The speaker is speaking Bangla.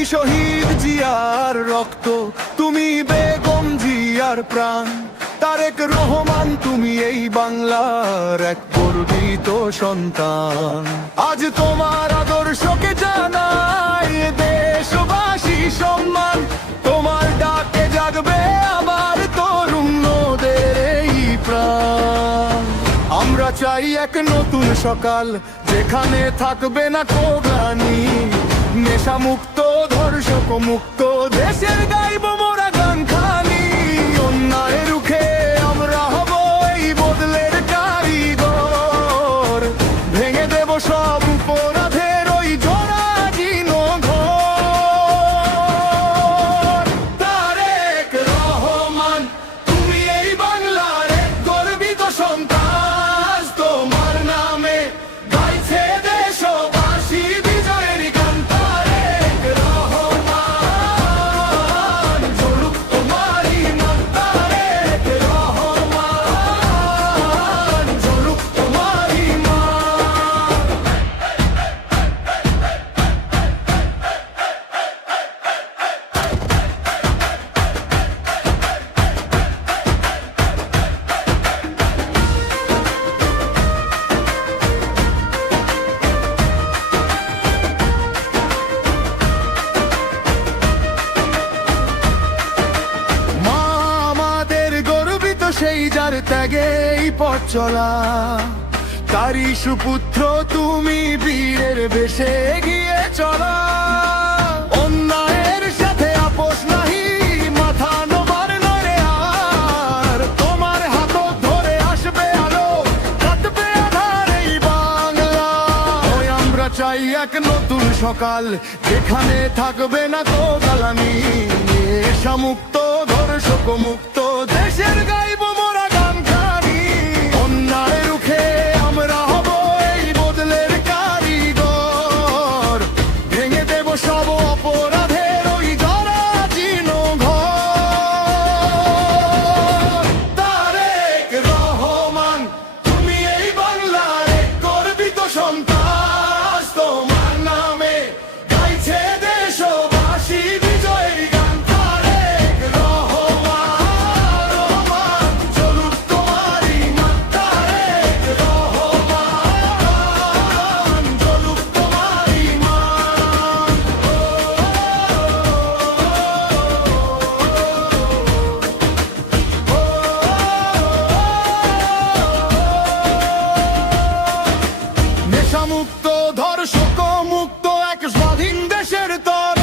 তুমি শহীদ জিয়ার রক্ত, তুমি বেগম জিয়ার প্রাণ। তারেক রহমান, তুমি এই বাংলার এক গর্বিত সন্তান। আজ তোমার আদর্শকে জানাই দেশবাসী সম্মান। তোমার ডাকে জাগবে আবার তরুণদের এই প্রাণ। আমরা চাই এক নতুন সকাল, যেখানে থাকবে না কোগ্লানি। নেশা মুক্ত, ধর্ষক মুক্ত দেশের গাইব মোরা গান খানি। অন্যায় রুখে আমরা হব এই বদলের কারিগর। ভেঙে দেব সব অপরাধের ওই জরাজীর্ণ ঘর। তারেক রহমান, তুমি এই বাংলার এক গর্বিত সন্তান। তোমার নামে গাইছে দেশবাসী বিজয়ের গান। তারেক রহমান, জ্বলুক তোমার ঈমান। তারেক রহমান, জ্বলুক তোমার ঈমান। মা আমাদের গর্বিত, সেই যার ত্যাগে এই পথ চলা। তারই সুপুত্র তুমি, বীরের বেশে এগিয়ে চলা। অন্যায়ের সাথে আপোষ নাহি, মাথা নোবার নয় আর। তোমার হাত ধরে আসবে আলো, কাটবে আধার এই বাংলা। ওই আমরা চাই এক নতুন সকাল, যেখানে থাকবে না তো গালানি। নেশা মুক্ত, ধর্ষক মুক্ত দেশের গাইব মোরা গান খানি। অন্যায় রুখে আমরা হব এই বদলের কারিগর। ভেঙে দেব সব অপরাধের ওই জরাজীর্ণ ঘর। তারেক রহমান, তুমি এই বাংলার এক গর্বিত সন্তান। তোমার নামে গাইছে দেশবাসী বিজয়ের গান। তারেক রহমান, জ্বলুক তোমার ঈমান। তারেক রহমান, জ্বলুক তোমার ঈমান। নেশা মুক্ত, ধর্ষক মুক্ত এক স্বাধীন দেশের তর।